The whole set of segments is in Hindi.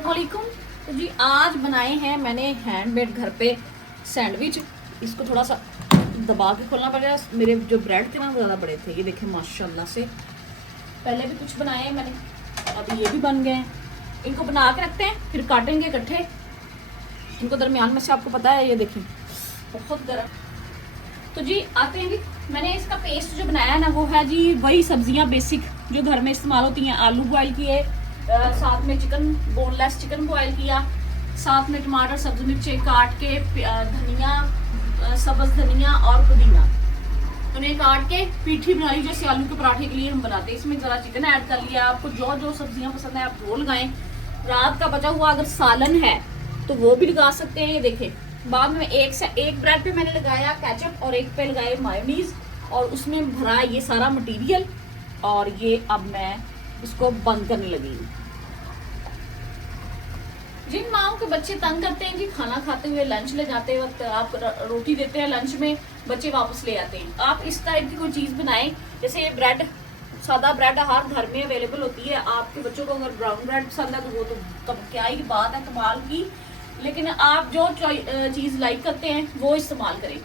अस्सलामुअलैकुम। तो जी आज बनाए हैं मैंने हैंडमेड घर पे सैंडविच। इसको थोड़ा सा दबा के खोलना पड़ेगा। मेरे जो ब्रेड थे ना ज़्यादा बड़े थे, ये देखें माशाल्लाह से। पहले भी कुछ बनाए हैं मैंने, अभी ये भी बन गए हैं। इनको बना के रखते हैं, फिर काटेंगे इकट्ठे। इनको दरमियान में से आपको पता है, ये देखें बहुत गर्म। तो जी आते हैं जी, मैंने इसका पेस्ट जो बनाया है ना वो है जी वही सब्जियां बेसिक जो घर में इस्तेमाल होती हैं। आलू बॉयल किए, साथ में चिकन बोनलेस चिकन बॉयल किया, साथ में टमाटर सब्जी मिर्ची काट के, धनिया सब्ज धनिया और पुदीना उन्हें काट के पीठी बना ली जैसे आलू के पराठे के लिए हम बनाते हैं। इसमें ज़रा चिकन ऐड कर लिया। आपको जो जो सब्जियां पसंद है आप वो लगाएं। रात का बचा हुआ अगर सालन है तो वो भी लगा सकते हैं। ये देखें, बाद में एक ब्रेड पे मैंने लगाया केचप और एक पे लगाए मायोनीज और उसमें भरा ये सारा मटेरियल। और ये अब मैं इसको बंद करने लगी। जिन माओं के बच्चे तंग करते हैं जी, खाना खाते हुए लंच ले जाते वक्त आप रोटी देते हैं, लंच में बच्चे वापस ले आते हैं। आप इस टाइप की कोई चीज़ बनाएं, जैसे ये ब्रेड, सादा ब्रेड हर घर में अवेलेबल होती है। आपके बच्चों को अगर ब्राउन ब्रेड पसंद है तो वो तो क्या ही बात है कमाल की। लेकिन आप जो चीज़ लाइक करते हैं वो इस्तेमाल करें।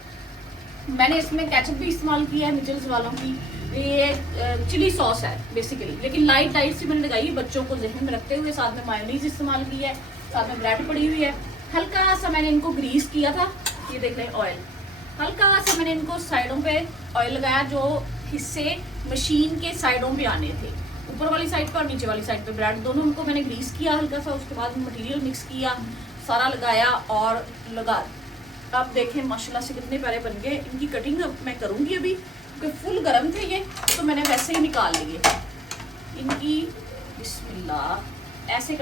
मैंने इसमें केचप भी इस्तेमाल किया है मिचल्स वालों की। ये चिली सॉस है बेसिकली, लेकिन लाइट सी मैंने लगाई बच्चों को जहन में रखते हुए। साथ में मायोनीज इस्तेमाल की है, साथ में ब्रेड पड़ी हुई है। हल्का सा मैंने इनको ग्रीस किया था, ये देख रहे हैं ऑयल। हल्का सा मैंने इनको साइडों पे ऑयल लगाया, जो हिस्से मशीन के साइडों पे आने थे, ऊपर वाली साइड पर और नीचे वाली साइड पे ब्रेड दोनों उनको मैंने ग्रीस किया हल्का सा। उसके बाद मटेरियल मिक्स किया, सारा लगाया और लगा। आप देखें माशाल्लाह से कितने प्यारे बन गए। इनकी कटिंग मैं करूँगी अभी क्योंकि फुल गर्म थे ये, तो मैंने वैसे ही निकाल लिए इनकी। बिस्मिल्लाह, ऐसे